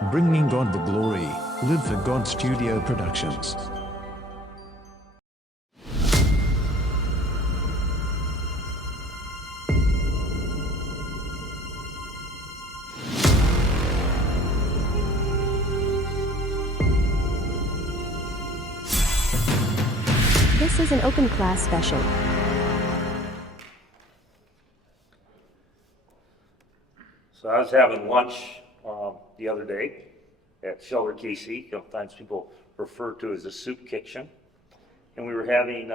Bringing God the glory. Live for God Studio Productions. This is an open class special. So I was having lunch the other day at Shelter KC. Sometimes people refer to it as a soup kitchen. And we were having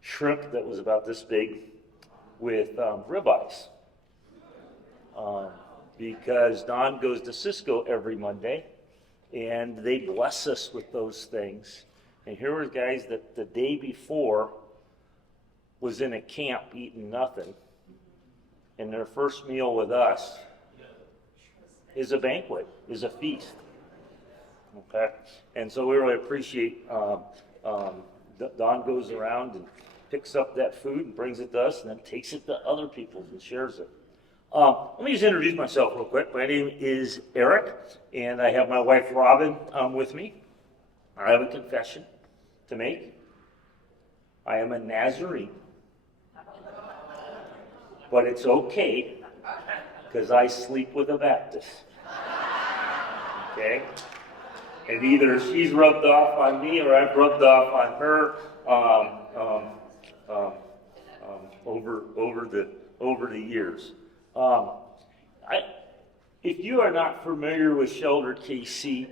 shrimp that was about this big with ribeyes. Because Don goes to Cisco every Monday, and they bless us with those things. And here were guys that the day before was in a camp eating nothing, and their first meal with us is a banquet, is a feast. Okay? And so we really appreciate Don goes around and picks up that food and brings it to us and then takes it to other people and shares it. Let me just introduce myself real quick. My name is Eric, and I have my wife Robin with me. I have a confession to make. I am a Nazarene. But it's okay, because I sleep with a Baptist. Okay? And either she's rubbed off on me or I've rubbed off on her over the years. If you are not familiar with Shelter KC,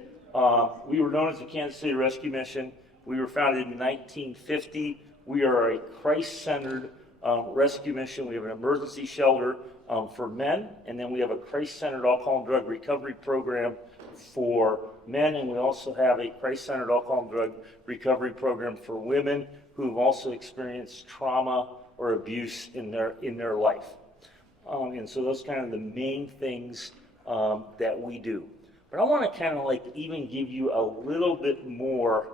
we were known as the Kansas City Rescue Mission. We were founded in 1950. We are a Christ-centered rescue mission. We have an emergency shelter for men, and then we have a Christ-centered alcohol and drug recovery program for men, and we also have a Christ-centered alcohol and drug recovery program for women who've also experienced trauma or abuse in their life. And so those kind of the main things that we do. But I want to kind of like even give you a little bit more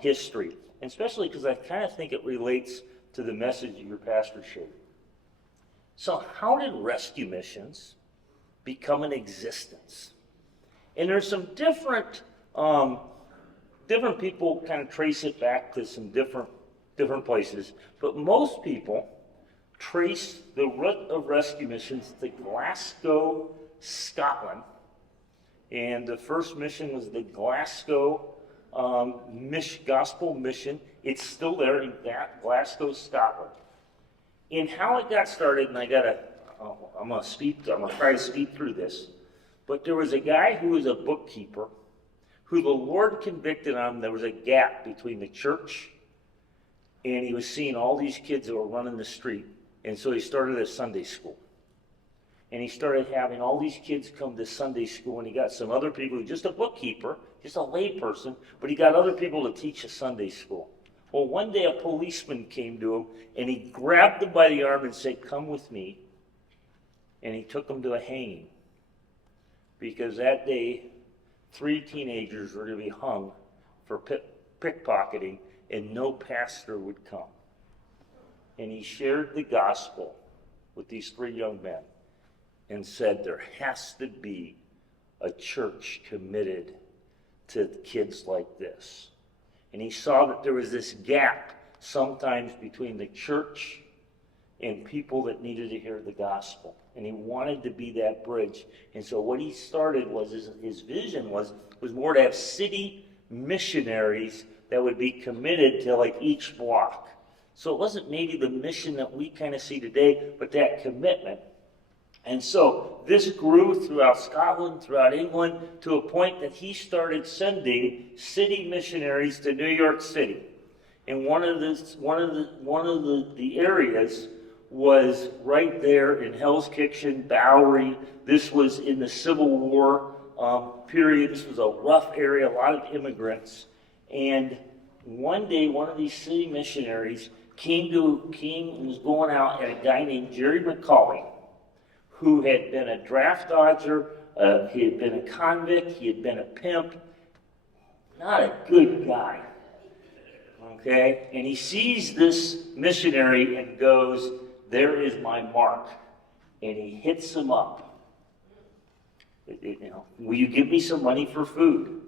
history, and especially because I kind of think it relates to the message your pastor shared. So how did rescue missions become in existence? And there's some different people kind of trace it back to some different places, but most people trace the root of rescue missions to Glasgow, Scotland. And the first mission was the Glasgow Gospel Mission. It's still there in Glasgow, Scotland. And how it got started, and I'm gonna try to speed through this. But there was a guy who was a bookkeeper who the Lord convicted on. There was a gap between the church, and he was seeing all these kids that were running the street. And so he started a Sunday school. And he started having all these kids come to Sunday school, and he got some other people, just a bookkeeper, just a lay person, but he got other people to teach a Sunday school. Well, one day a policeman came to him, and he grabbed him by the arm and said, "Come with me." And he took him to a hanging. Because that day, 3 teenagers were going to be hung for pickpocketing, and no pastor would come. And he shared the gospel with these 3 young men and said there has to be a church committed to kids like this. And he saw that there was this gap sometimes between the church and people that needed to hear the gospel. And he wanted to be that bridge. And so what he started was, his vision was more to have city missionaries that would be committed to like each block. So it wasn't maybe the mission that we kind of see today, but that commitment. And so this grew throughout Scotland, throughout England, to a point that he started sending city missionaries to New York City. And one of the areas was right there in Hell's Kitchen, Bowery. This was in the Civil War period. This was a rough area, a lot of immigrants. And one day, one of these city missionaries came and was going out at a guy named Jerry McCauley, who had been a draft dodger, he had been a convict, he had been a pimp, not a good guy, okay? And he sees this missionary and goes, "There is my mark," and he hits him up. Will you give me some money for food?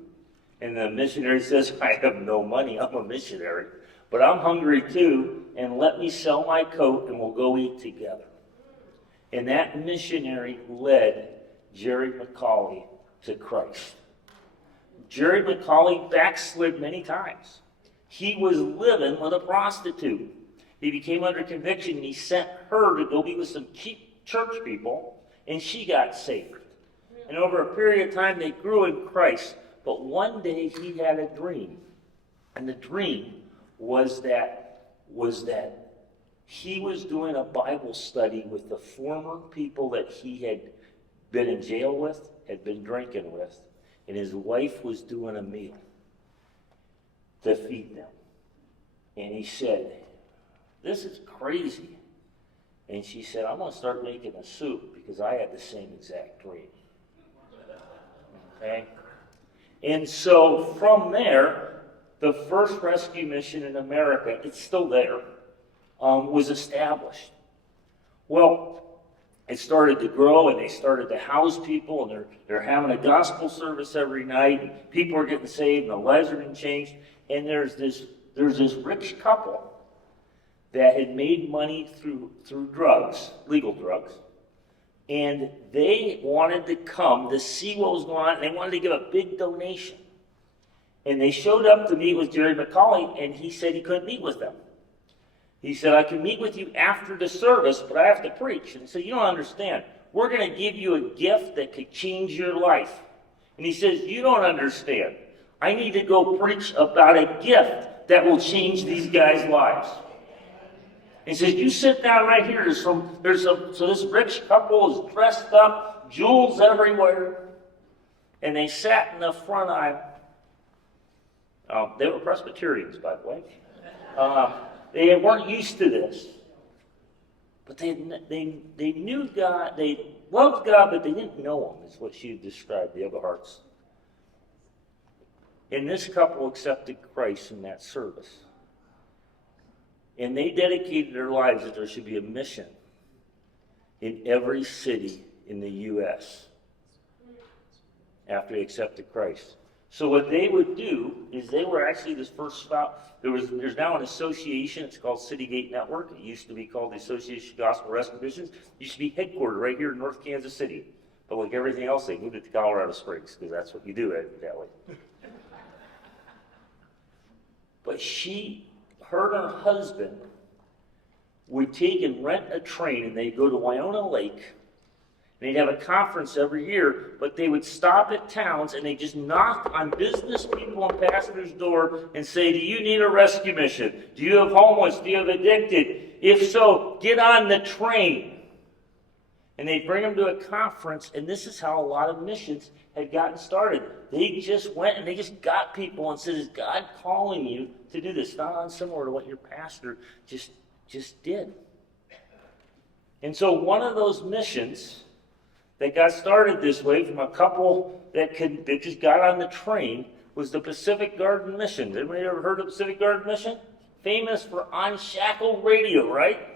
And the missionary says, I have no money, I'm a missionary, but I'm hungry too, and let me sell my coat and we'll go eat together. And that missionary led Jerry McCauley to Christ. Jerry McCauley backslid many times. He was living with a prostitute. He became under conviction and he sent her to go be with some cheap church people, and she got saved. And over a period of time, they grew in Christ. But one day he had a dream. And the dream was that he was doing a Bible study with the former people that he had been in jail with, had been drinking with, and his wife was doing a meal to feed them. And he said, this is crazy. And she said, I'm going to start making a soup because I had the same exact dream. Okay? And so from there, the first rescue mission in America, it's still there, was established. Well, it started to grow, and they started to house people, and they're having a gospel service every night, and people are getting saved, and the lives are being changed. And there's this rich couple that had made money through drugs, legal drugs, and they wanted to come to see what was going on, and they wanted to give a big donation. And they showed up to meet with Jerry McCauley, and he said he couldn't meet with them. He said, I can meet with you after the service, but I have to preach. And he said, you don't understand. We're going to give you a gift that could change your life. And he says, you don't understand. I need to go preach about a gift that will change these guys' lives. He says, you sit down right here. So this rich couple is dressed up, jewels everywhere. And they sat in the front aisle. They were Presbyterians, by the way. They weren't used to this. But they knew God, they loved God, but they didn't know Him, is what she described, the Everharts. And this couple accepted Christ in that service. And they dedicated their lives that there should be a mission in every city in the U.S. after they accepted Christ. So what they would do is they were actually this first stop. There's now an association. It's called City Gate Network. It used to be called the Association of Gospel Rescue Missions. It used to be headquartered right here in North Kansas City. But like everything else, they moved it to Colorado Springs because that's what you do that way. But her and her husband would take and rent a train, and they'd go to Winona Lake. And they'd have a conference every year, but they would stop at towns and they just knock on business people and pastors' door and say, do you need a rescue mission? Do you have homeless? Do you have addicted? If so, get on the train. And they'd bring them to a conference, and this is how a lot of missions had gotten started. They just went and they just got people and said, is God calling you to do this? Not unsimilar to what your pastor just did. And so one of those missions that got started this way from a couple that just got on the train was the Pacific Garden Mission. Anybody ever heard of Pacific Garden Mission? Famous for on-shackle radio, right?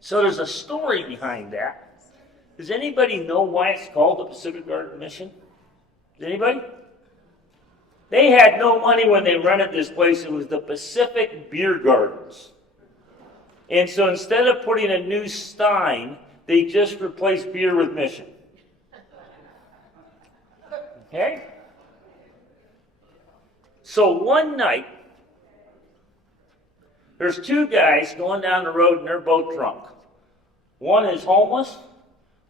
So there's a story behind that. Does anybody know why it's called the Pacific Garden Mission? Does anybody? They had no money when they rented this place. It was the Pacific Beer Gardens. And so instead of putting a new stein, they just replaced beer with mission. Okay? So one night, there's two guys going down the road and they're both drunk. One is homeless.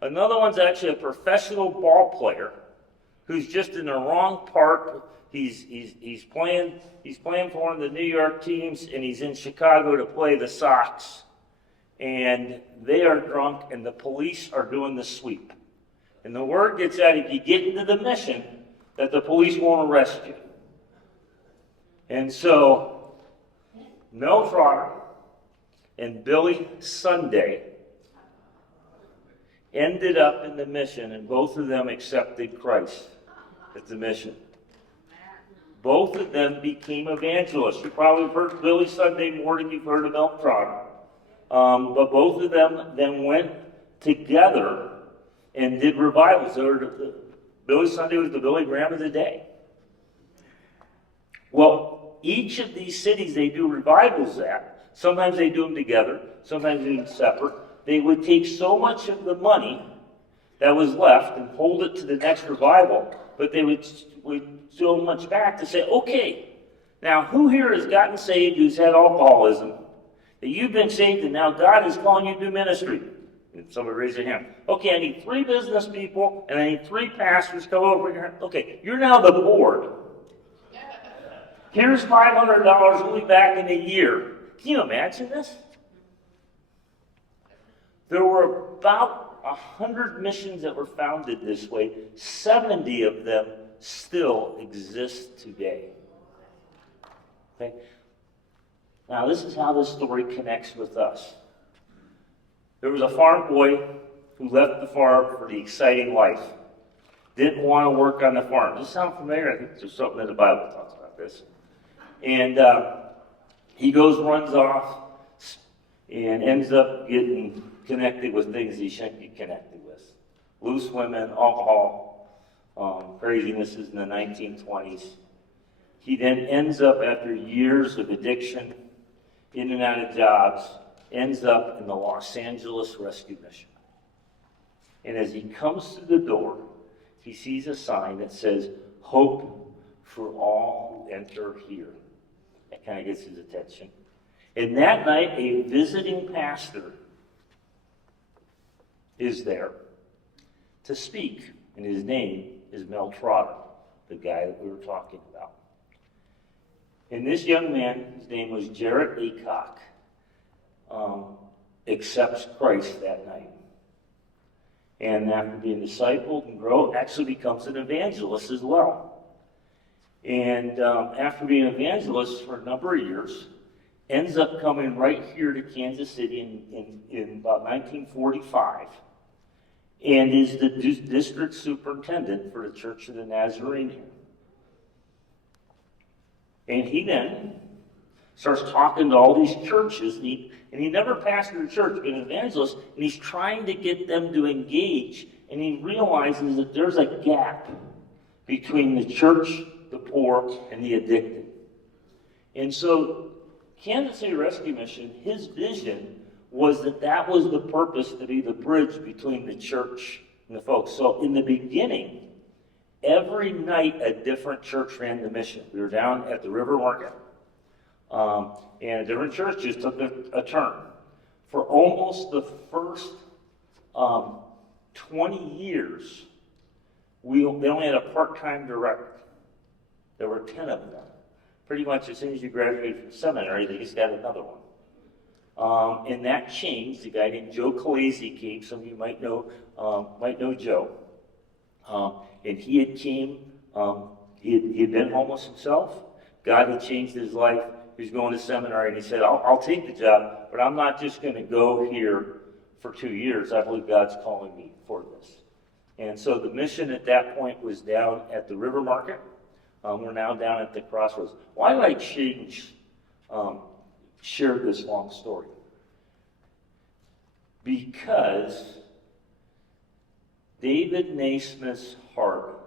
Another one's actually a professional ball player who's just in the wrong part. He's playing for one of the New York teams, and he's in Chicago to play the Sox. And they are drunk, and the police are doing the sweep. And the word gets out, if you get into the mission, that the police won't arrest you. And so, Mel Trotter and Billy Sunday ended up in the mission, and both of them accepted Christ at the mission. Both of them became evangelists. You probably have heard Billy Sunday more than you've heard of Mel Trotter. But both of them then went together and did revivals. Billy Sunday was the Billy Graham of the day. Well, each of these cities they do revivals at. Sometimes they do them together, sometimes they do them separate. They would take so much of the money that was left and hold it to the next revival, but they would so much back to say, okay, now who here has gotten saved who's had alcoholism? That you've been saved and now God is calling you to do ministry. And somebody raise their hand. Okay, I need 3 business people and I need 3 pastors come over here. Okay, you're now the board. Here's $500, we'll be back in a year. Can you imagine this? There were about 100 missions that were founded this way. 70 of them still exist today. Okay? Now, this is how this story connects with us. There was a farm boy who left the farm for the exciting life. Didn't want to work on the farm. Does this sound familiar? I think there's something in the Bible that talks about this. And he runs off, and ends up getting connected with things he shouldn't get connected with. Loose women, alcohol, crazinesses in the 1920s. He then ends up, after years of addiction, in and out of jobs, ends up in the Los Angeles Rescue Mission. And as he comes to the door, he sees a sign that says, "Hope for all who enter here." That kind of gets his attention. And that night, a visiting pastor is there to speak, and his name is Mel Trotter, the guy that we were talking about. And this young man, his name was Jarrett Acock, accepts Christ that night. And after being discipled and grow, actually becomes an evangelist as well. And after being an evangelist for a number of years, ends up coming right here to Kansas City in about 1945, and is the district superintendent for the Church of the Nazarene here. And he then starts talking to all these churches, and he never pastored a church, but an evangelist, and he's trying to get them to engage, and he realizes that there's a gap between the church, the poor, and the addicted. And so Kansas City Rescue Mission, his vision was that was the purpose, to be the bridge between the church and the folks. So in the beginning, every night a different church ran the mission. We were down at the River Market, and a different church just took a turn. For almost the first 20 years, they only had a part-time director. There were 10 of them. Pretty much as soon as you graduated from seminary, they just got another one. And that changed. A guy named Joe Calesi came. Some of you might know Joe. And he had he had been homeless himself. God had changed his life. He was going to seminary, and he said, I'll take the job, but I'm not just going to go here for 2 years. I believe God's calling me for this. And so the mission at that point was down at the River Market. We're now down at the Crossroads. Why did I share this long story? Because David Naismith's heart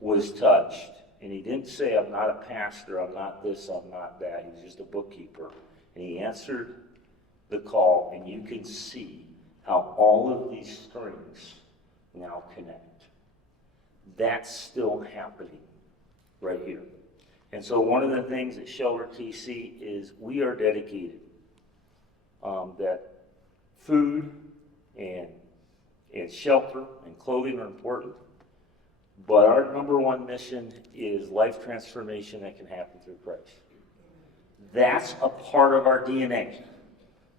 was touched. And he didn't say, I'm not a pastor, I'm not this, I'm not that. He was just a bookkeeper. And he answered the call, and you can see how all of these strings now connect. That's still happening right here. And so one of the things at Shelter KC is we are dedicated that food and shelter and clothing are important, but our number one mission is life transformation that can happen through Christ. That's a part of our DNA.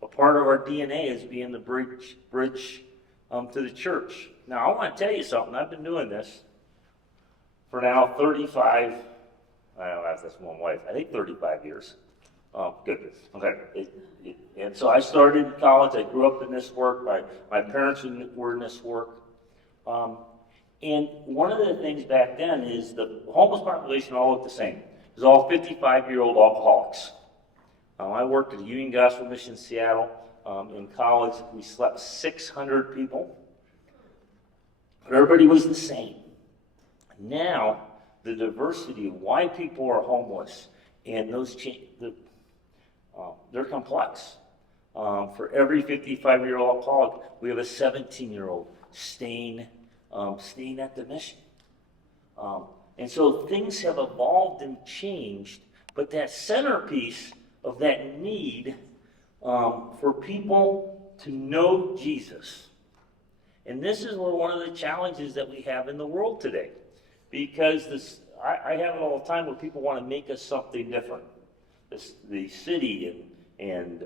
A part of our DNA is being the bridge to the church. Now, I want to tell you something. I've been doing this for now 35, I don't know if that's one wife, I think 35 years. Oh, goodness. Okay. And so I started in college. I grew up in this work. My parents were in this work. And one of the things back then is the homeless population all looked the same. It was all 55-year-old alcoholics. I worked at the Union Gospel Mission in Seattle. In college, we slept 600 people. Everybody was the same. Now, the diversity of why people are homeless and they're complex. For every 55-year-old alcoholic, we have a 17-year-old staying at the mission. And so things have evolved and changed, but that centerpiece of that need for people to know Jesus. And this is one of the challenges that we have in the world today. Because I have it all the time where people want to make us something different. The city and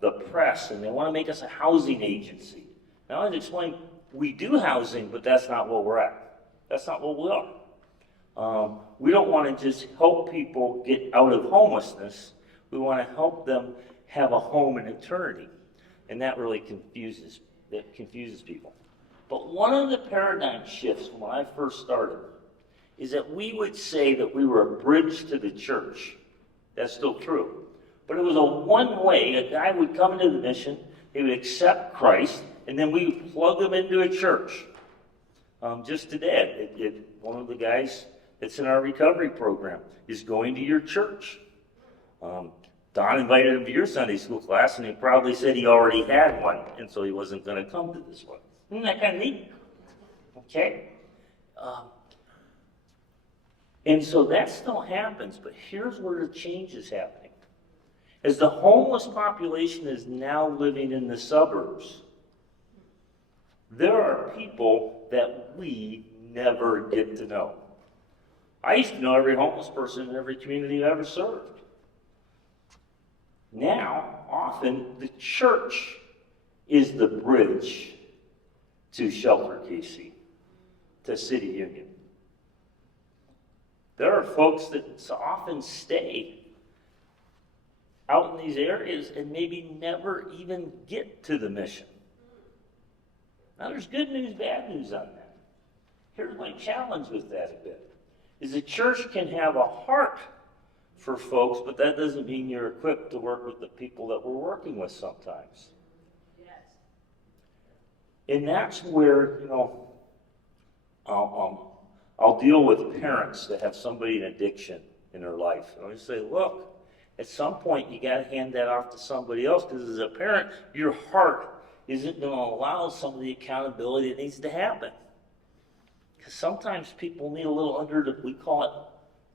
the press, and they want to make us a housing agency. Now, I'll explain, we do housing, but that's not what we're at. That's not what we are. We don't want to just help people get out of homelessness. We want to help them have a home in eternity. And that really confuses people. But one of the paradigm shifts when I first started is that we would say that we were a bridge to the church. That's still true. But it was a one-way. A guy would come into the mission, he would accept Christ, and then we would plug him into a church. Just today, one of the guys that's in our recovery program is going to your church. Don invited him to your Sunday school class, and he probably said he already had one, and so he wasn't going to come to this one. Isn't that kind of neat? Okay. And so that still happens, but here's where the change is happening. As the homeless population is now living in the suburbs, there are people that we never get to know. I used to know every homeless person in every community I ever served. Now, often, the church is the bridge to Shelter KC, to City Union. There are folks that often stay out in these areas and maybe never even get to the mission. Now, there's good news, bad news on that. Here's my challenge with that a bit, is the church can have a heart for folks, but that doesn't mean you're equipped to work with the people that we're working with sometimes. Yes. And that's where, I'll deal with parents that have somebody in addiction in their life. And I just say, look, at some point you got to hand that off to somebody else, because as a parent, your heart isn't going to allow some of the accountability that needs to happen. Because sometimes people need a little we call it,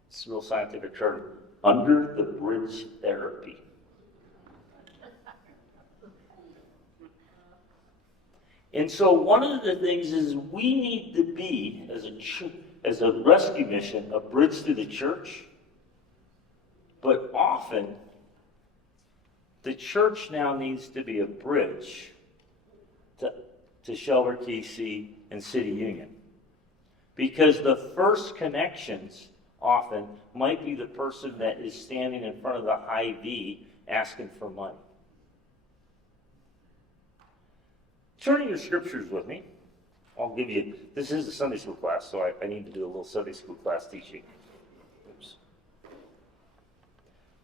it's a real scientific term, under the bridge therapy. And so one of the things is we need to be, as a rescue mission, a bridge to the church. But often, the church now needs to be a bridge to Shelter KC and City Union. Because the first connections often might be the person that is standing in front of the Hy-Vee asking for money. Turn to your scriptures with me. I'll give you, this is a Sunday school class, so I need to do a little Sunday school class teaching. Oops.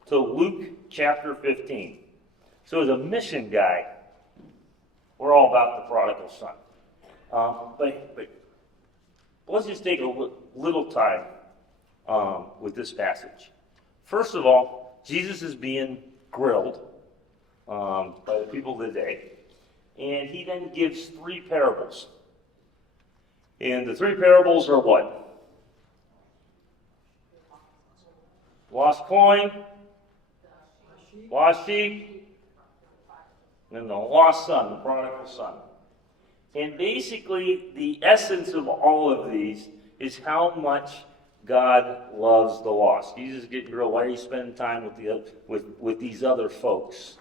So Luke chapter 15. So as a mission guy, we're all about the prodigal son. But let's just take a little time with this passage. First of all, Jesus is being grilled by the people of the day. And he then gives 3 parables. And the 3 parables are what? Lost coin, lost sheep, and the lost son, the prodigal son. And basically, the essence of all of these is how much God loves the lost. Jesus is getting grilled. Why are you spending time with these other folks?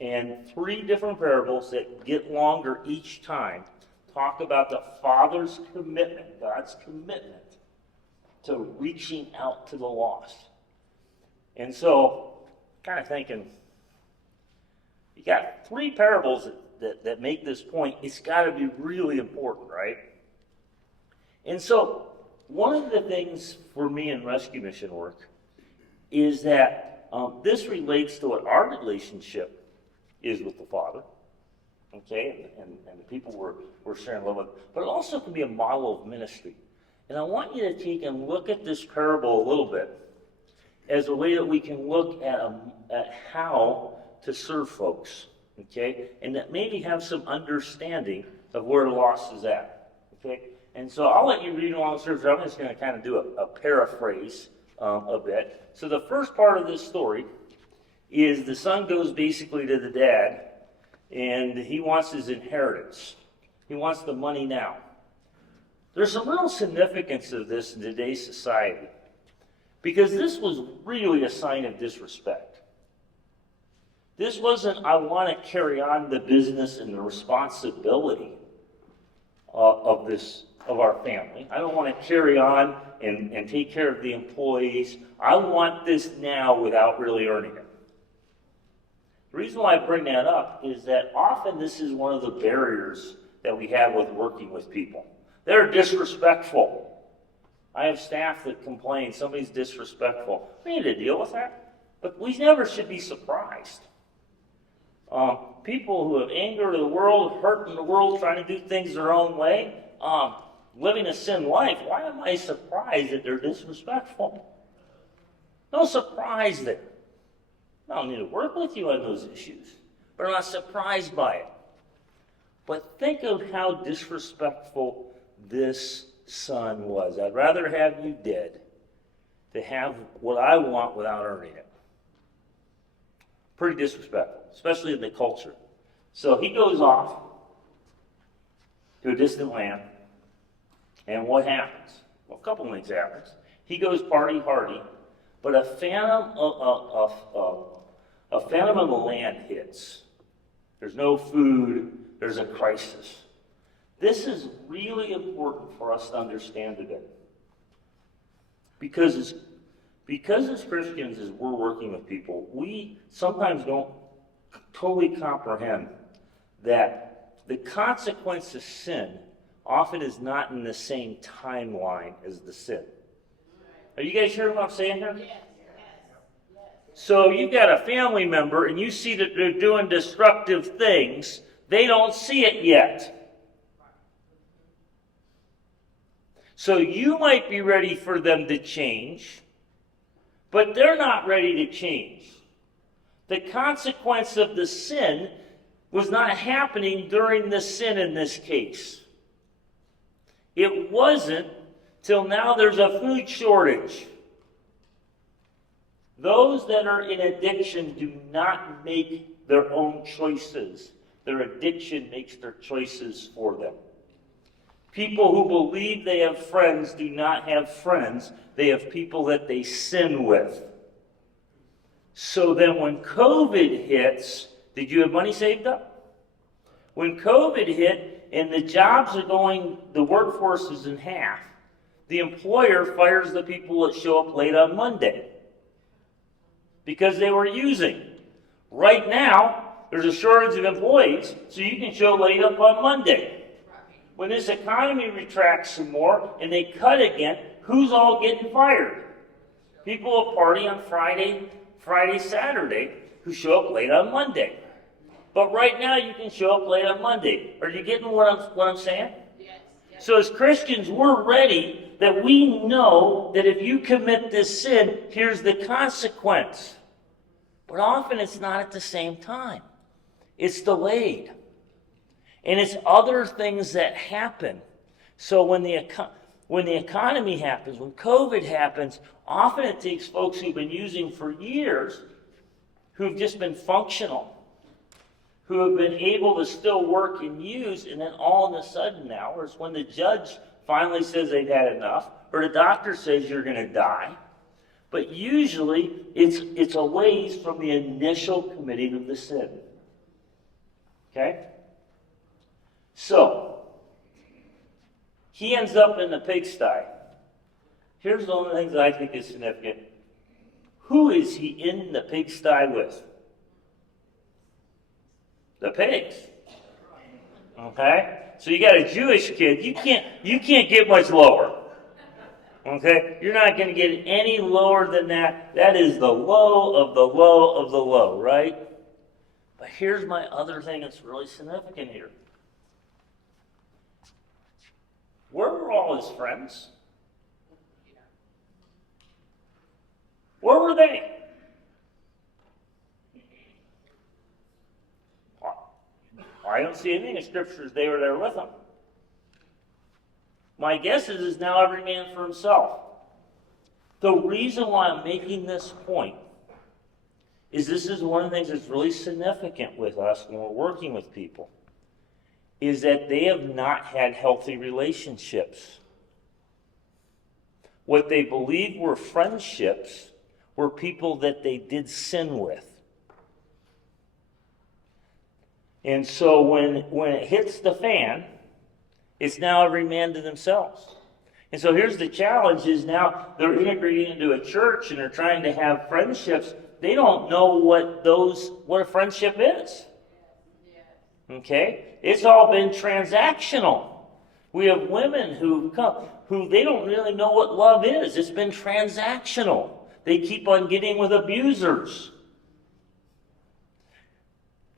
And 3 different parables that get longer each time talk about the Father's commitment, God's commitment to reaching out to the lost. And so, kind of thinking, you got 3 parables that make this point. It's got to be really important, right? And so, one of the things for me in rescue mission work is that this relates to what our relationship is with the Father. okay, and the people we're sharing love with. But it also can be a model of ministry. And I want you to take and look at this parable a little bit as a way that we can look at how to serve folks, okay, and that maybe have some understanding of where the loss is at, okay. And so I'll let you read along the scripture. I'm just going to kind of do a paraphrase a bit. So the first part of this story is the son goes basically to the dad, and he wants his inheritance. He wants the money now. There's some real significance of this in today's society, because this was really a sign of disrespect. This wasn't, I want to carry on the business and the responsibility of our family. I don't want to carry on and take care of the employees. I want this now without really earning it. The reason why I bring that up is that often this is one of the barriers that we have with working with people. They're disrespectful. I have staff that complain somebody's disrespectful. We need to deal with that. But we never should be surprised. People who have anger to the world, hurting the world, trying to do things their own way, living a sin life, why am I surprised that they're disrespectful? No surprise there. I don't need to work with you on those issues, but I'm not surprised by it. But think of how disrespectful this son was. I'd rather have you dead to have what I want without earning it. Pretty disrespectful, especially in the culture. So he goes off to a distant land, and what happens? Well, a couple things happens. He goes party hardy, but a phantom of the land hits. There's no food. There's a crisis. This is really important for us to understand today. Because as Christians, as we're working with people, we sometimes don't totally comprehend that the consequence of sin often is not in the same timeline as the sin. Are you guys hearing what I'm saying here? Yes. So you've got a family member and you see that they're doing destructive things. They don't see it yet. So you might be ready for them to change, but they're not ready to change. The consequence of the sin was not happening during the sin in this case. It wasn't till now there's a food shortage. Those that are in addiction do not make their own choices. Their addiction makes their choices for them. People who believe they have friends do not have friends. They have people that they sin with. So then when COVID hits, did you have money saved up? When COVID hit and the jobs are going, the workforce is in half, the employer fires the people that show up late on Monday because they were using. Right now, there's a shortage of employees, so you can show late up on Monday. When this economy retracts some more and they cut again, who's all getting fired? People will party on Friday, Saturday, who show up late on Monday. But right now you can show up late on Monday. Are you getting what I'm saying? Yes. So as Christians, we're ready that we know that if you commit this sin, here's the consequence. But often it's not at the same time. It's delayed. And it's other things that happen. So when the economy happens, when COVID happens, often it takes folks who've been using for years, who've just been functional, who have been able to still work and use, and then all of a sudden now, or it's when the judge finally says they've had enough, or the doctor says you're going to die. But usually it's a ways from the initial committing of the sin. Okay? So, he ends up in the pigsty. Here's the only thing that I think is significant. Who is he in the pigsty with? The pigs. Okay? So you got a Jewish kid. You can't get much lower. Okay? You're not going to get any lower than that. That is the low of the low of the low, right? But here's my other thing that's really significant here. Where were all his friends? Where were they? I don't see anything in scriptures they were there with him. My guess is now every man for himself. The reason why I'm making this point is this is one of the things that's really significant with us when we're working with people, is that they have not had healthy relationships. What they believed were friendships were people that they did sin with. And so when it hits the fan, it's now every man to themselves. And so here's the challenge is now they're integrating into a church and they're trying to have friendships. They don't know what a friendship is. Okay? It's all been transactional. We have women who they don't really know what love is. It's been transactional. They keep on getting with abusers.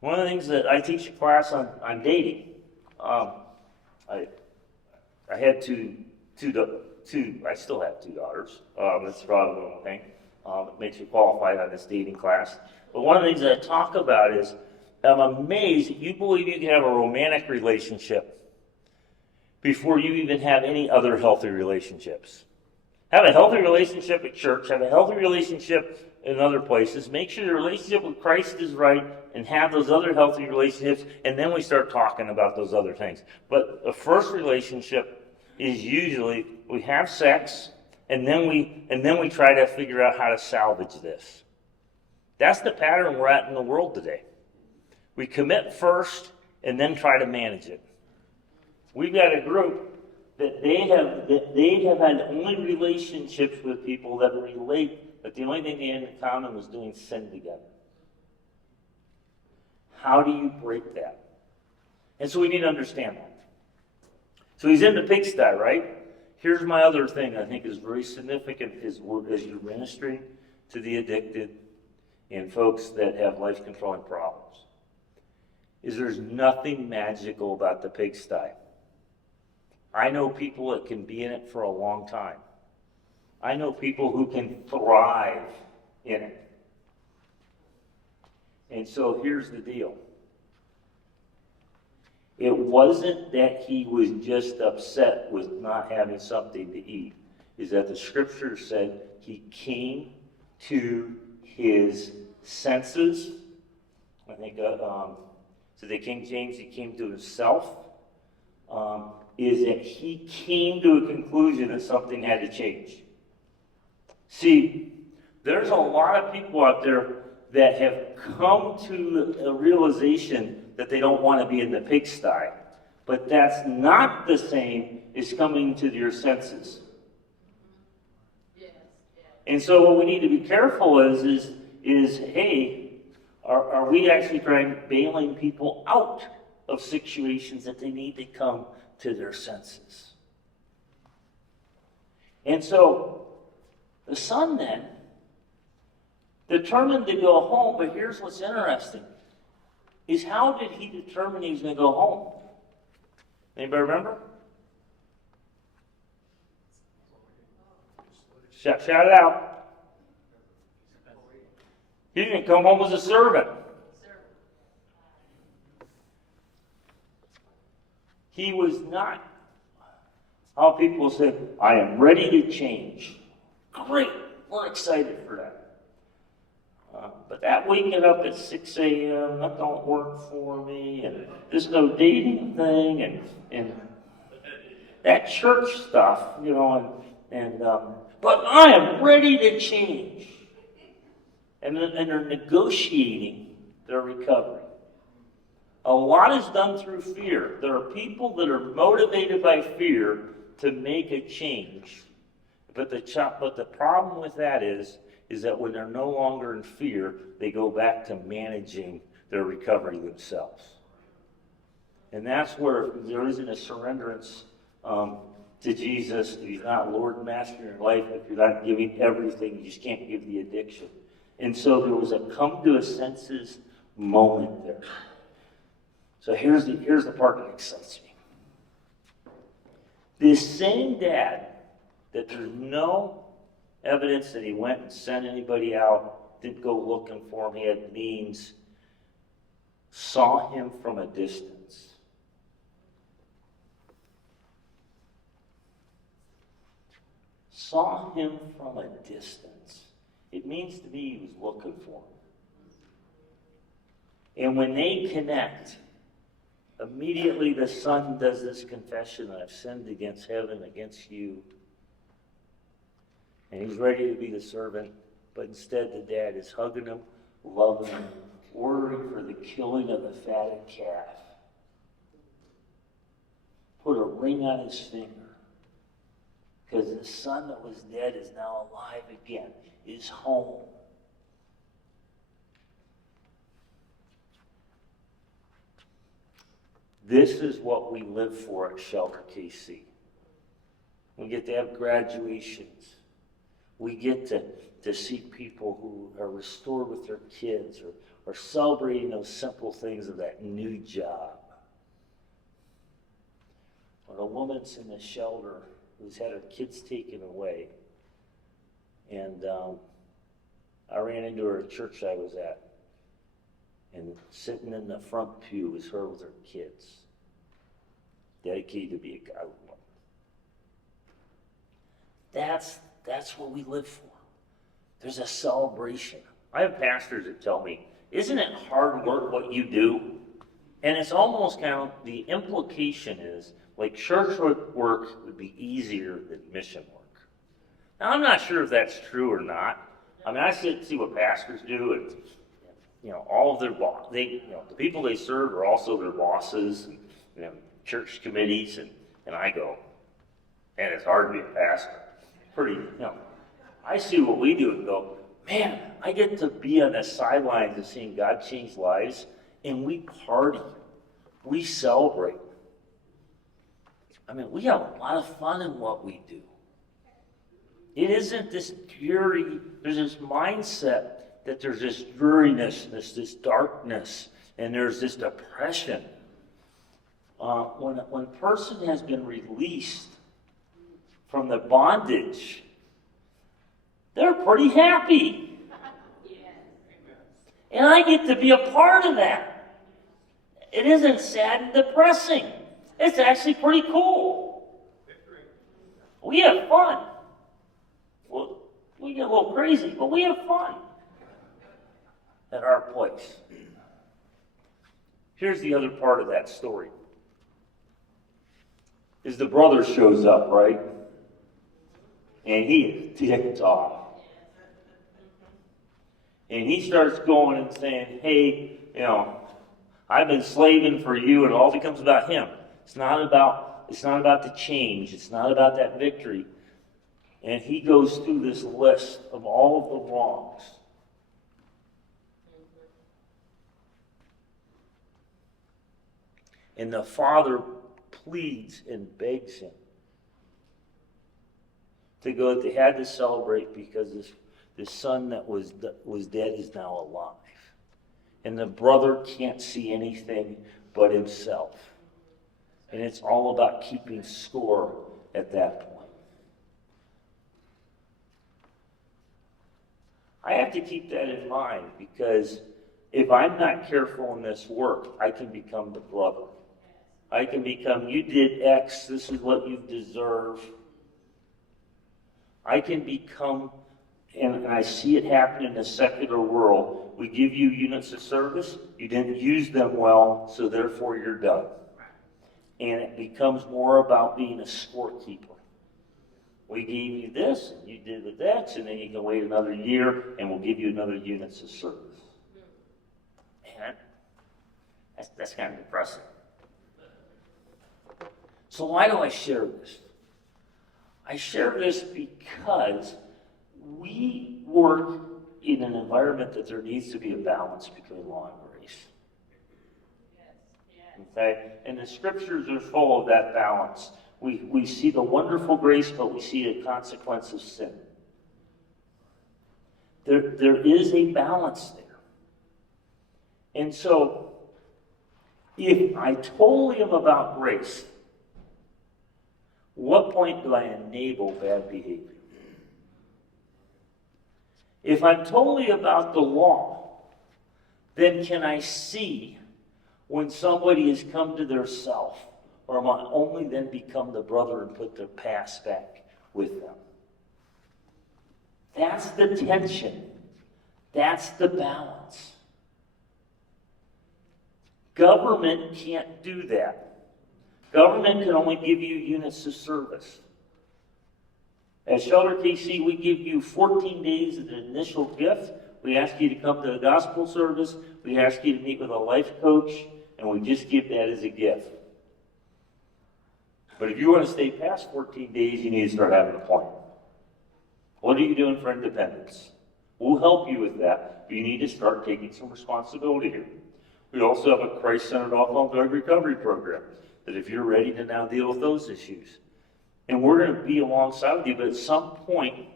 One of the things that I teach a class on dating, I had two, I still have two daughters. That's probably the one thing that makes me qualified on this dating class. But one of the things that I talk about is, I'm amazed that you believe you can have a romantic relationship before you even have any other healthy relationships. Have a healthy relationship at church, have a healthy relationship in other places, make sure your relationship with Christ is right, and have those other healthy relationships, and then we start talking about those other things. But the first relationship is usually we have sex, and then we try to figure out how to salvage this. That's the pattern we're at in the world today. We commit first, and then try to manage it. We've got a group that they have had only relationships with people that relate, but the only thing they had in common was doing sin together. How do you break that? And so we need to understand that. So he's in the pigsty, right? Here's my other thing I think is very significant as you're ministering to the addicted and folks that have life-controlling problems, is there's nothing magical about the pigsty. I know people that can be in it for a long time. I know people who can thrive in it. And so here's the deal. It wasn't that he was just upset with not having something to eat. Is that the scripture said he came to his senses. I think, so the King James, he came to himself. Is that he came to a conclusion that something had to change. See, there's a lot of people out there that have come to a realization that they don't want to be in the pigsty. But that's not the same as coming to your senses. Yes. And so what we need to be careful is hey, are we actually bailing people out of situations that they need to come to their senses? And so the son then determined to go home, but here's what's interesting, is how did he determine he was going to go home? Anybody remember? Shout it out. He didn't come home as a servant. He was not how people say, I am ready to change. Great, we're excited for that. But that waking up at 6 a.m., that don't work for me, and there's no dating thing, and that church stuff, but I am ready to change. And they're negotiating their recovery. A lot is done through fear. There are people that are motivated by fear to make a change. But the problem with that is that when they're no longer in fear, they go back to managing their recovery themselves. And that's where there isn't a surrenderance to Jesus. If you're not Lord and Master in your life, if you're not giving everything, you just can't give the addiction. And so there was a come to a senses moment there. So here's the part that excites me. This same dad, that there's no evidence that he went and sent anybody out, didn't go looking for him, he had means, saw him from a distance. Saw him from a distance. It means to me he was looking for him. And when they connect, immediately the son does this confession, I've sinned against heaven, against you. And he's ready to be the servant, but instead the dad is hugging him, loving him, ordering for the killing of the fatted calf. Put a ring on his finger. Because the son that was dead is now alive again, is home. This is what we live for at Shelter KC. We get to have graduations. We get to see people who are restored with their kids or celebrating those simple things of that new job. When a woman's in the shelter who's had her kids taken away, and I ran into her at a church I was at, and sitting in the front pew was her with her kids, dedicated to be a godly woman. That's what we live for. There's a celebration. I have pastors that tell me, isn't it hard work what you do? And it's almost kind of, the implication is, like church work would be easier than mission work. Now, I'm not sure if that's true or not. I mean, I see what pastors do, and all of their the people they serve are also their bosses, and church committees, and I go, and it's hard to be a pastor. I see what we do and go, man, I get to be on the sidelines of seeing God change lives, and we party, we celebrate. I mean, we have a lot of fun in what we do. It isn't this dreary, there's this mindset that there's this dreariness, this darkness, and there's this depression. When a person has been released from the bondage, they're pretty happy. And I get to be a part of that. It isn't sad and depressing. It's actually pretty cool. We have fun. Well, we get a little crazy, but we have fun at our place. Here's the other part of that story. Is the brother shows up, right? And he is ticked off. And he starts going and saying, hey, I've been slaving for you, and it all becomes about him. It's not about the change. It's not about that victory. And he goes through this list of all of the wrongs. And the father pleads and begs him to go, that they had to celebrate because this son that was dead is now alive. And the brother can't see anything but himself. And it's all about keeping score at that point. I have to keep that in mind, because if I'm not careful in this work, I can become the brother. I can become, you did X, this is what you deserve. I can become, and I see it happen in the secular world, we give you units of service, you didn't use them well, so therefore you're done. And it becomes more about being a scorekeeper. We gave you this, and you did with X, and then you can wait another year, and we'll give you another units of service. Man, that's kind of depressing. So why do I share this? I share this because we work in an environment that there needs to be a balance between law and grace. Okay? And the scriptures are full of that balance. We see the wonderful grace, but we see the consequence of sin. There is a balance there. And so, if I totally am about grace, what point do I enable bad behavior? If I'm totally about the law, then can I see when somebody has come to their self, or am I only then become the brother and put their past back with them? That's the tension. That's the balance. Government can't do that. Government can only give you units of service. At Shelter KC, we give you 14 days as an initial gift. We ask you to come to the gospel service. We ask you to meet with a life coach, and we just give that as a gift. But if you want to stay past 14 days, you need to start having a plan. What are you doing for independence? We'll help you with that, but you need to start taking some responsibility here. We also have a Christ-centered alcohol and drug recovery program that if you're ready to now deal with those issues. And we're going to be alongside with you, but at some point,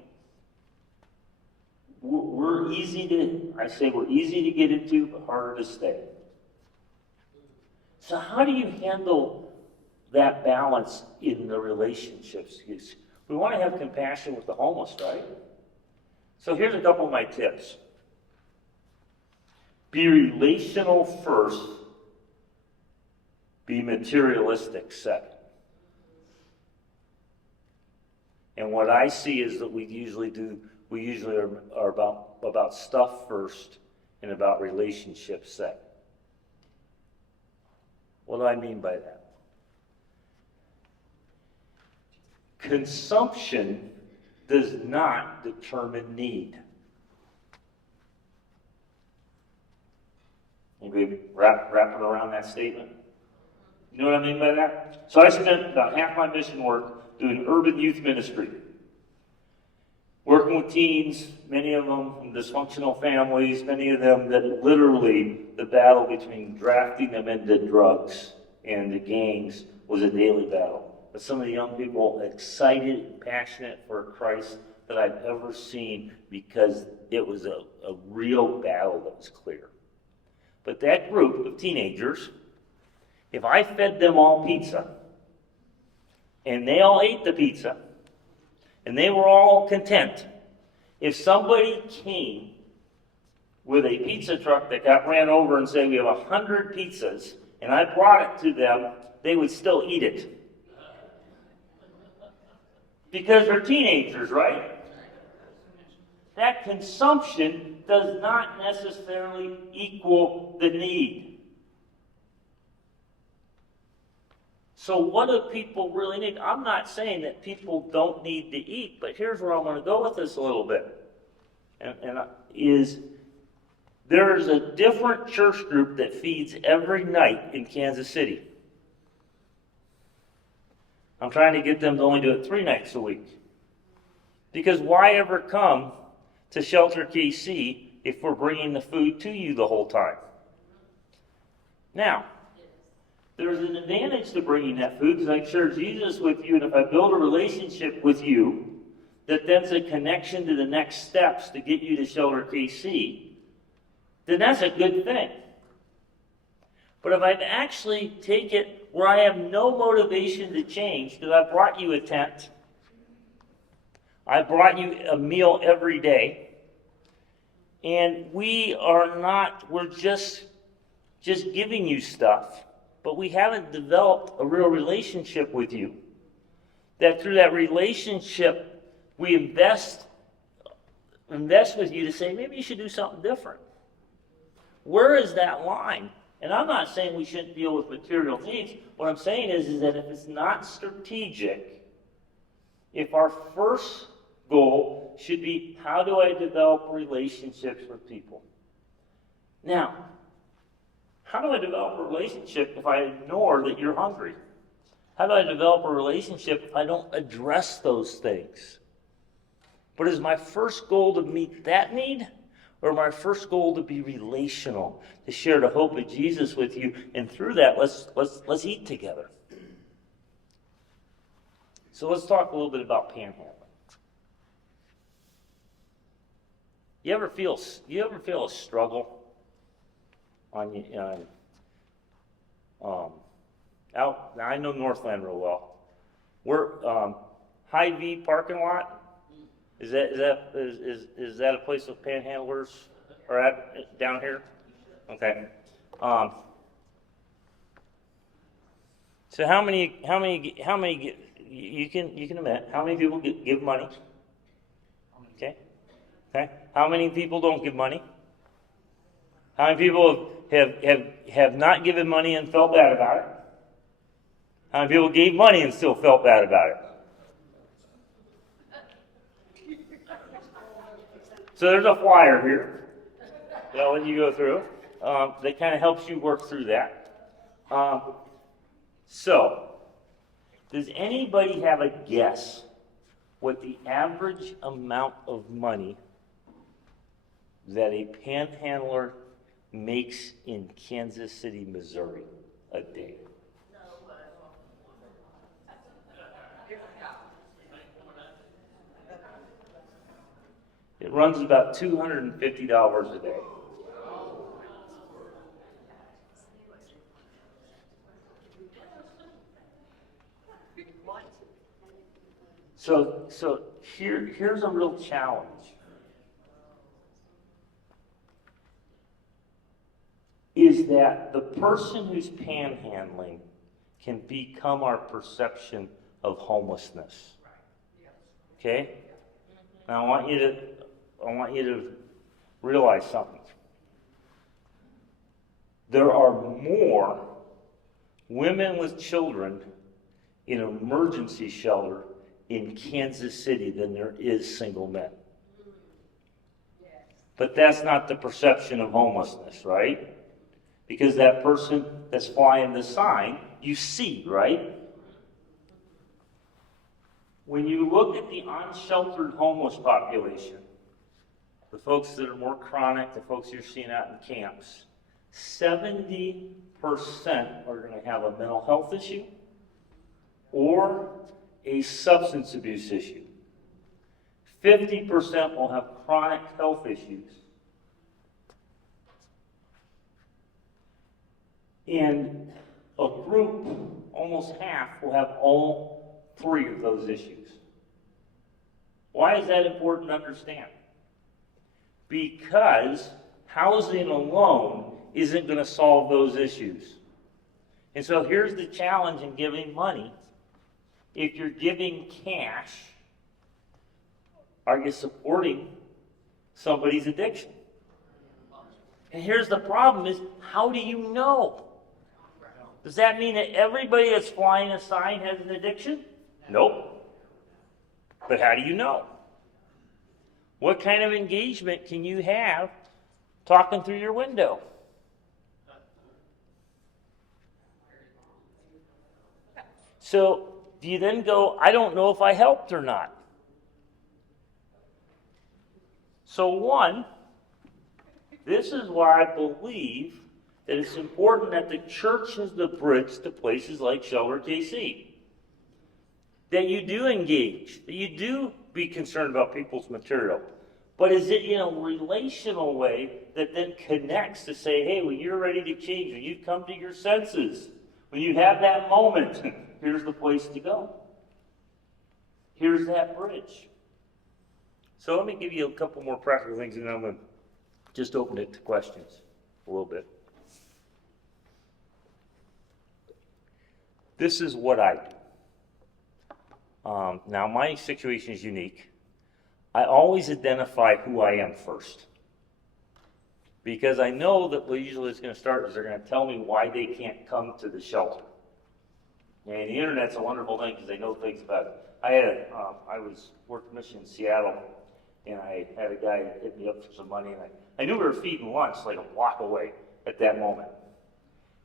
we're easy to get into, but harder to stay. So how do you handle that balance in the relationships? We want to have compassion with the homeless, right? So here's a couple of my tips. Be relational first. Be materialistic second. And what I see is that we usually are about stuff first and about relationships second. What do I mean by that? Consumption does not determine need. Anybody wrapping around that statement? You know what I mean by that? So I spent about half my mission work doing urban youth ministry. Working with teens, many of them from dysfunctional families, many of them that literally the battle between drafting them into drugs and the gangs was a daily battle. But some of the young people excited and passionate for Christ that I've ever seen because it was a real battle that was clear. But that group of teenagers, if I fed them all pizza, and they all ate the pizza, and they were all content, if somebody came with a pizza truck that got ran over and said, we have 100 pizzas, and I brought it to them, they would still eat it. Because they're teenagers, right? That consumption does not necessarily equal the need. So what do people really need? I'm not saying that people don't need to eat, but here's where I want to go with this a little bit. Is there's a different church group that feeds every night in Kansas City. I'm trying to get them to only do it 3 nights a week. Because why ever come to Shelter KC if we're bringing the food to you the whole time? Now, there's an advantage to bringing that food because I share Jesus with you, and if I build a relationship with you, that then's a connection to the next steps to get you to Shelter KC, then that's a good thing. But if I actually take it where I have no motivation to change, because I brought you a tent, I brought you a meal every day, and we're just giving you stuff, but we haven't developed a real relationship with you. That through that relationship, we invest with you to say, maybe you should do something different. Where is that line? And I'm not saying we shouldn't deal with material needs. What I'm saying is that if it's not strategic, if our first goal should be, how do I develop relationships with people? Now, how do I develop a relationship if I ignore that you're hungry? How do I develop a relationship if I don't address those things? But is my first goal to meet that need? Or my first goal to be relational, to share the hope of Jesus with you, and through that, let's eat together. So let's talk a little bit about panhandling. You ever feel a struggle out, now I know Northland real well. We're, Hy-Vee parking lot, is that a place with panhandlers are at, down here? Okay. So how many, you can admit, how many people give money? Okay. Okay. How many people don't give money? How many people have not given money and felt bad about it? How many people gave money and still felt bad about it? So there's a flyer here that I'll let you go through that kind of helps you work through that. So, does anybody have a guess what the average amount of money that a panhandler makes in Kansas City, Missouri a day? It runs about $250 a day. So here's a real challenge. Is that the person who's panhandling can become our perception of homelessness. Okay? Now I want you to realize something. There are more women with children in an emergency shelter in Kansas City than there is single men. But that's not the perception of homelessness, right? Because that person that's flying the sign, you see, right? When you look at the unsheltered homeless population, the folks that are more chronic, the folks you're seeing out in camps, 70% are going to have a mental health issue or a substance abuse issue. 50% will have chronic health issues. And a group, almost half, will have all three of those issues. Why is that important to understand? Because housing alone isn't going to solve those issues. And so here's the challenge in giving money. If you're giving cash, are you supporting somebody's addiction? And here's the problem is, how do you know? Does that mean that everybody that's flying a sign has an addiction? Nope. But how do you know? What kind of engagement can you have talking through your window? So, do you then go, I don't know if I helped or not? So one, this is why I believe that it's important that the church has the bridge to places like Shelter KC. That you do engage, that you do be concerned about people's material. But is it in a relational way that then connects to say, hey, when you're ready to change, when you come to your senses, when you have that moment, here's the place to go. Here's that bridge. So let me give you a couple more practical things and then I'm going to just open it to questions a little bit. This is what I do. Now my situation is unique. I always identify who I am first. Because I know that what usually is going to start is they're going to tell me why they can't come to the shelter. And the internet's a wonderful thing because they know things about it. I was working mission in Seattle, and I had a guy hit me up for some money, and I knew we were feeding lunch like a block away at that moment.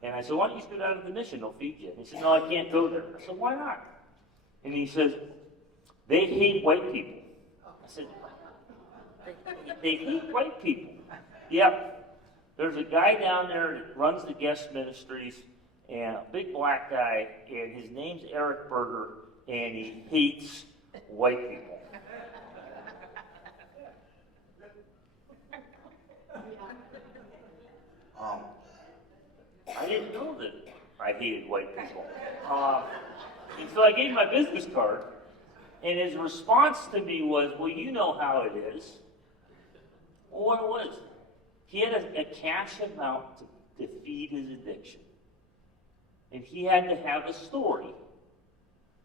And I said, why don't you just go down to the mission, they'll feed you. And he said, no, I can't go there. I said, why not? And he says, they hate white people. I said, they hate white people. Yep. There's a guy down there that runs the guest ministries, and a big black guy, and his name's Eric Berger, and he hates white people. didn't know that I hated white people. And so I gave him my business card, and his response to me was, well, you know how it is. Well, what was it? He had a cash amount to feed his addiction. And he had to have a story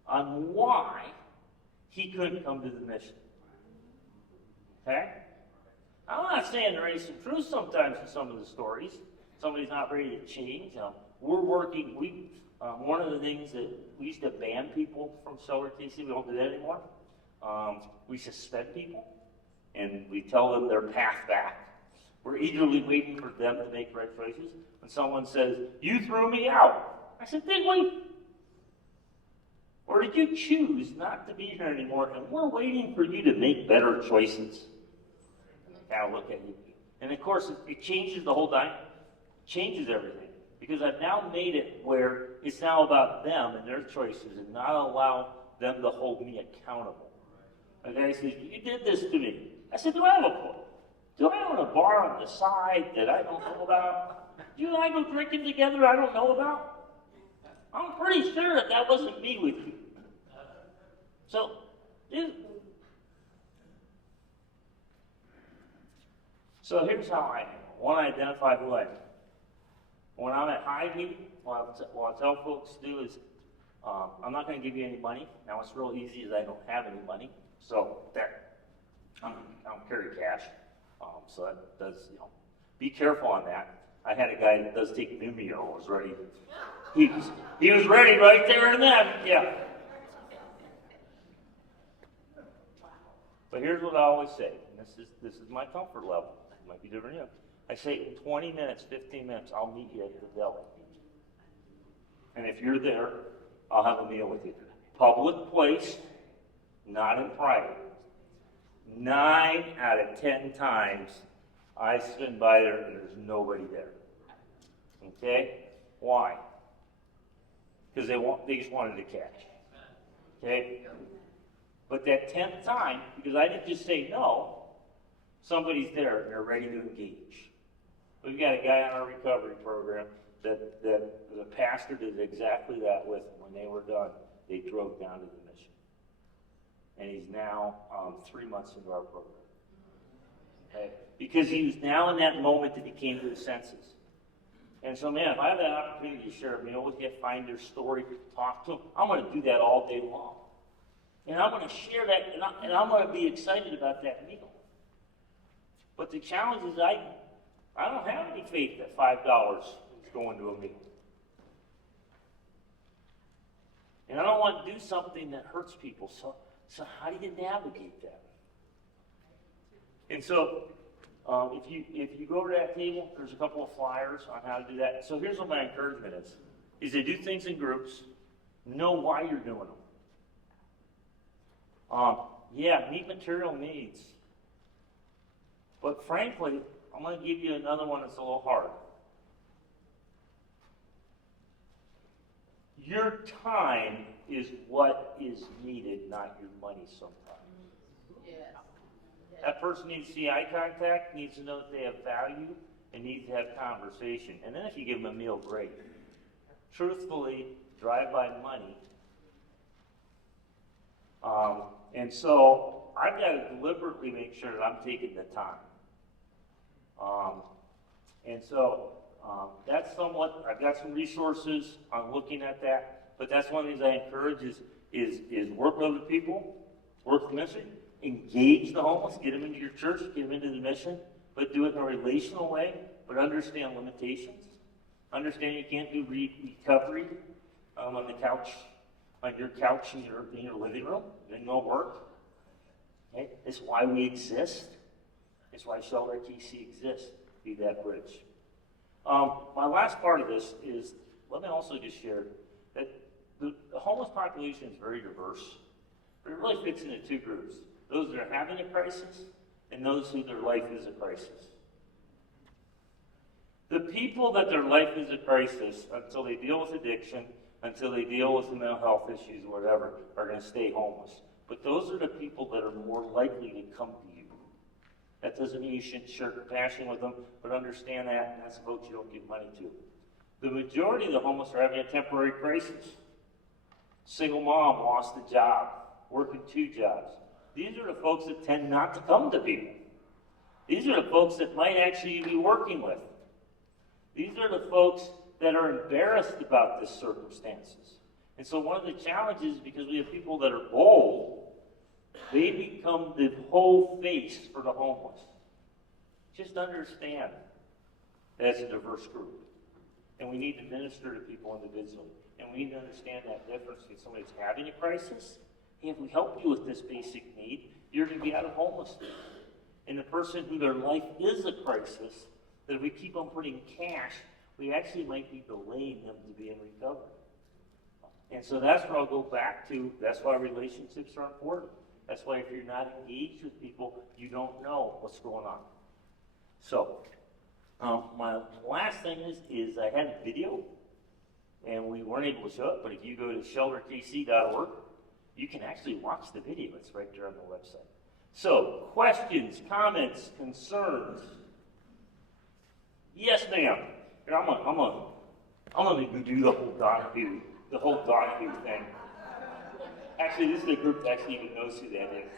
on why he couldn't come to the mission. Okay? I'm not saying there ain't some truth sometimes in some of the stories. Somebody's not ready to change. We're working, one of the things that we used to ban people from Celebrate KC, we don't do that anymore. We suspend people, and we tell them their path back. We're eagerly waiting for them to make right choices. When someone says, you threw me out, I said, did we? Or did you choose not to be here anymore, and we're waiting for you to make better choices? Kind of look at you. And of course, it changes the whole dynamic, changes everything. Because I've now made it where it's now about them and their choices and not allow them to hold me accountable. A guy says, you did this to me. I said, do I have a point? Do I own a bar on the side that I don't know about? Do you and I go drinking together I don't know about? I'm pretty sure that wasn't me with you. So here's how I want to identify who I am. When I'm at high meeting, what I tell folks to do is, I'm not going to give you any money. Now it's real easy as I don't have any money. So there, I don't carry cash. So that does, be careful on that. I had a guy that does take Vimeo, was ready. He was ready right there and then, yeah. But here's what I always say, and this is my comfort level. It might be different, I say in 20 minutes, 15 minutes, I'll meet you at the deli. And if you're there, I'll have a meal with you. Public place, not in private. 9 out of 10 times I spend by there and there's nobody there. Okay? Why? Because they just wanted to catch. Okay? But that 10th time, because I didn't just say no, somebody's there and they're ready to engage. We've got a guy on our recovery program that the pastor did exactly that with him. When they were done, they drove down to the mission. And he's now 3 months into our program. Okay? Because he was now in that moment that he came to his senses. And so, man, if I have that opportunity to share a meal with you, find their story, talk to them, I'm going to do that all day long. And I'm going to share that, and I'm going to be excited about that meal. But the challenge is I don't have any faith that $5 is going to a meal. And I don't want to do something that hurts people. So how do you navigate that? And so if you go to that table, there's a couple of flyers on how to do that. So here's what my encouragement is to do things in groups, know why you're doing them. Meet material needs. But frankly, I'm going to give you another one that's a little hard. Your time is what is needed, not your money sometimes. Yes. That person needs to see eye contact, needs to know that they have value, and needs to have conversation. And then if you give them a meal, great. Truthfully, drive-by money. And so I've got to deliberately make sure that I'm taking the time. That's somewhat, I've got some resources on looking at that, but that's one of the things I encourage is work with other people, work the mission, engage the homeless, get them into your church, get them into the mission, but do it in a relational way, but understand limitations. Understand you can't do recovery on the couch, on your couch in your living room. It won't work. Okay? It's why we exist. It's why Celebrate KC exists. Be that bridge. My last part of this is, let me also just share that the homeless population is very diverse, but it really fits into 2 groups. Those that are having a crisis and those who their life is a crisis. The people that their life is a crisis until they deal with addiction, until they deal with the mental health issues or whatever, are going to stay homeless. But those are the people that are more likely to come to you. That doesn't mean you shouldn't share compassion with them, but understand that, and that's the folks you don't give money to. The majority of the homeless are having a temporary crisis. Single mom lost a job, working 2 jobs. These are the folks that tend not to come to people. These are the folks that might actually be working with. These are the folks that are embarrassed about this circumstances. And so one of the challenges, because we have people that are bold, they become the whole face for the homeless. Just understand that's a diverse group. And we need to minister to people individually. And we need to understand that difference between somebody that's having a crisis. Hey, if we help you with this basic need, you're going to be out of homelessness. And the person who their life is a crisis, that if we keep on putting cash, we actually might be delaying them to be in recovery. And so that's where I'll go back to, that's why relationships are important. That's why if you're not engaged with people, you don't know what's going on. So, my last thing is I had a video, and we weren't able to show it, but if you go to shelterkc.org, you can actually watch the video. It's right there on the website. So, questions, comments, concerns? Yes, ma'am. Here, I'm gonna do the whole Donahue thing. Actually, this is a group that actually even knows who that is.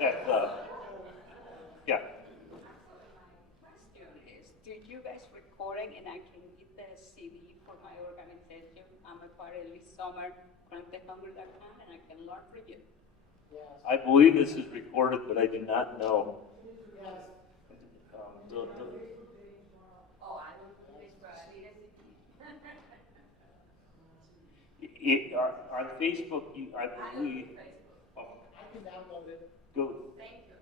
Yeah. Question is, did you guys recording and I can get the CD for my organization? I'm a part of this summer, crankthehunger.com, and I can learn for you. I believe this is recorded, but I do not know. Oh, I don't do this, but I need a CD. On Facebook, I believe. Oh, I can download it. go. Thank you.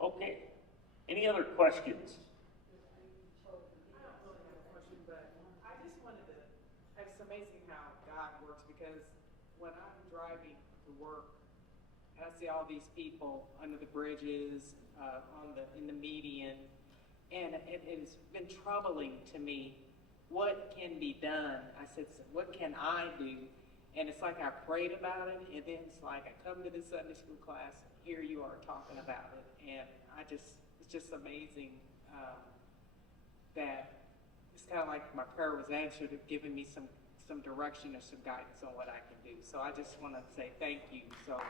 Okay. Any other questions? I just wanted to, it's amazing how God works, because when I'm driving to work and I see all these people under the bridges, in the median, and it has been troubling to me. What can be done? I said, what can I do? And it's like I prayed about it, and then it's like I come to the Sunday school class, and here you are talking about it, and it's just amazing that it's kind of like my prayer was answered, of giving me some direction or some guidance on what I can do. So I just want to say thank you. So.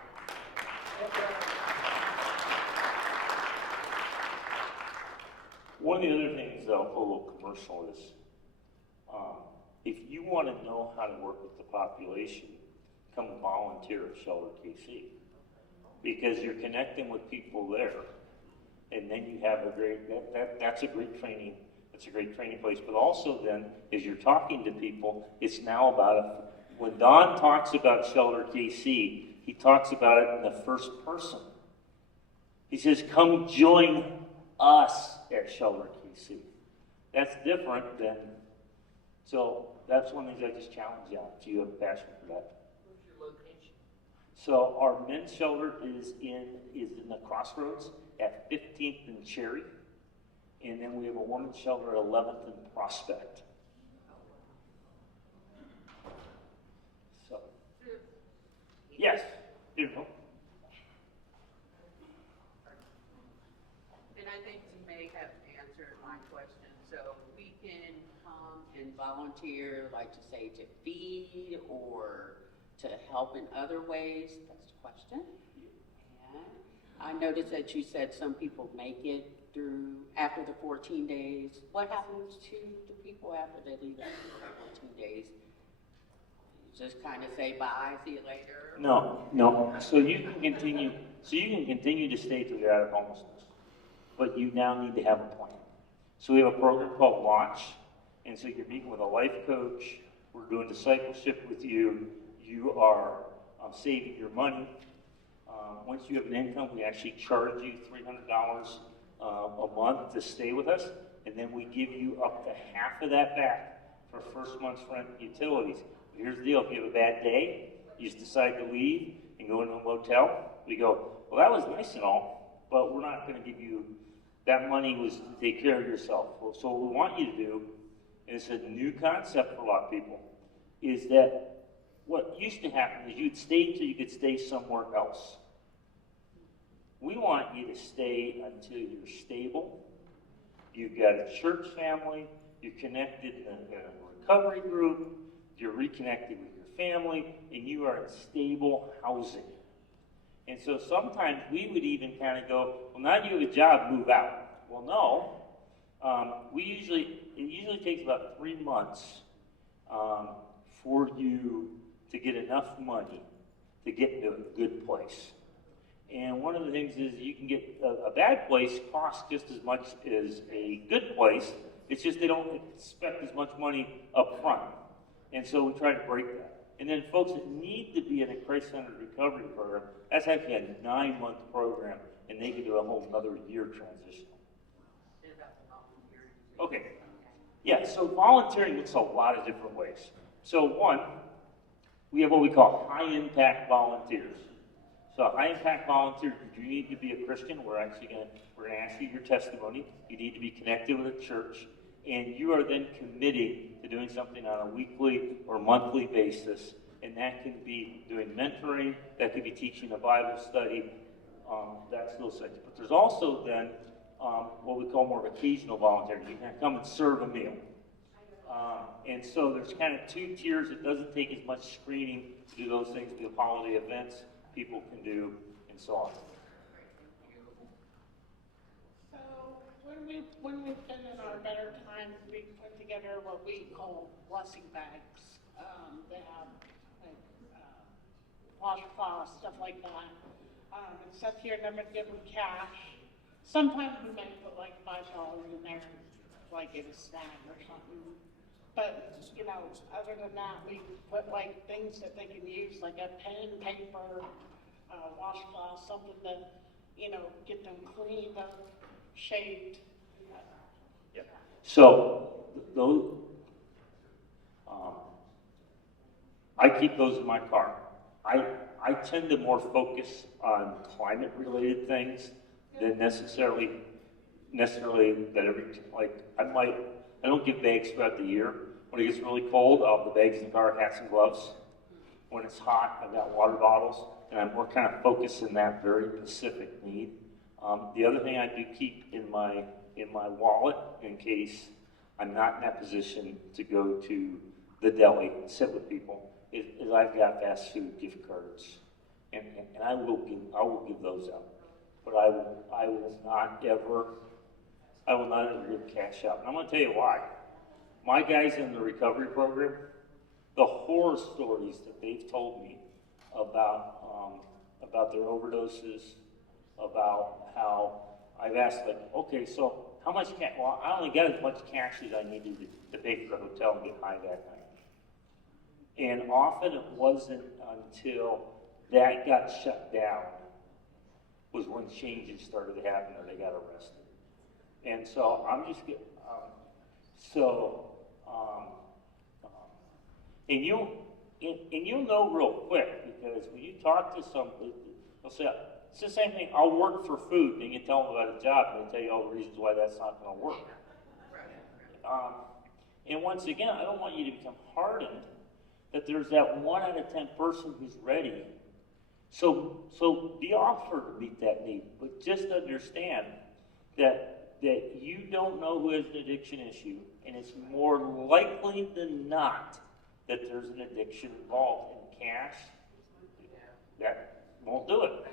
One of the other things I'll put a little commercial is, if you want to know how to work with the population, come volunteer at Shelter KC. Because you're connecting with people there, and then you have a great, that's a great training, that's a great training place. But also then, as you're talking to people, it's now about, when Don talks about Shelter KC, he talks about it in the first person. He says, come join us at Shelter KC. That's different than, so that's one of the things I just challenge you on, if you have a passion for that. Where's your location? So our men's shelter is in the Crossroads at 15th and Cherry. And then we have a women's shelter at 11th and Prospect. So, yes, beautiful. And I think you may have answered my question. So we can come and volunteer, like to say to feed or to help in other ways. That's the question. And I noticed that you said some people make it through after the 14 days. What happens to the people after they leave after 14 days? You just kind of say bye, see you later? No. So you can continue to stay till you're out of homelessness. But you now need to have a plan. So we have a program called Launch. And so you're meeting with a life coach. We're doing discipleship with you. You are saving your money. Once you have an income, we actually charge you $300 a month to stay with us. And then we give you up to half of that back for first month's rent and utilities. Here's the deal. If you have a bad day, you just decide to leave and go into a motel, we go, well, that was nice and all, but we're not going to give you, that money was to take care of yourself. Well, so what we want you to do, and it's a new concept for a lot of people, is that what used to happen is you'd stay until you could stay somewhere else. We want you to stay until you're stable, you've got a church family, you're connected in a recovery group, you're reconnected with your family, and you are in stable housing. And so sometimes we would even kind of go, well, now you have a job, move out. Well, no. It usually takes about 3 months for you to get enough money to get into a good place. And one of the things is you can get a bad place costs just as much as a good place. It's just they don't expect as much money up front. And so we try to break that. And then folks that need to be in a Christ-centered recovery program, that's actually a 9-month program, and they can do a whole another year transitional. Okay. Yeah, so volunteering looks a lot of different ways. So one, we have what we call high-impact volunteers. So a high-impact volunteer, you need to be a Christian. We're going to ask you your testimony. You need to be connected with a church. And you are then committing to doing something on a weekly or monthly basis. And that can be doing mentoring, that could be teaching a Bible study, that's those things. But there's also then what we call more occasional volunteering. You can come and serve a meal. And so there's kind of 2 tiers. It doesn't take as much screening to do those things, do holiday events people can do, and so on. So when we've been in our better times, we put together what we call blessing bags. They have like washcloths, stuff like that. It says here never give them cash. Sometimes we may put like $5 in there, like in a snack or something. But, you know, other than that, we put like things that they can use, like a pen, paper, washcloth, something that, you know, get them cleaned up, shaved. Yeah. So those, I keep those in my car. I tend to more focus on climate-related things than necessarily that I don't give bags throughout the year. When it gets really cold, I'll have the bags in the car, hats and gloves. When it's hot, I've got water bottles, and I'm more kind of focused in that very specific need. The other thing I do keep in my wallet, in case I'm not in that position to go to the deli and sit with people, is I've got fast food gift cards, and I will give those out, but I will not ever give cash out. And I'm going to tell you why. My guys in the recovery program, the horror stories that they've told me about their overdoses, about how I've asked, like, okay, so how much cash? Well, I only got as much cash as I needed to pay for the hotel and get high that night. And often it wasn't until that got shut down was when changes started to happen or they got arrested. And so I'm just getting, and you'll know real quick, because when you talk to somebody, they'll say, it's the same thing, I'll work for food, and then you tell them about a job, and they tell you all the reasons why that's not going to work. And once again, I don't want you to become hardened that there's that 1 out of 10 person who's ready. So be offered to meet that need, but just understand that you don't know who has an addiction issue, and it's more likely than not that there's an addiction involved, in cash that won't do it.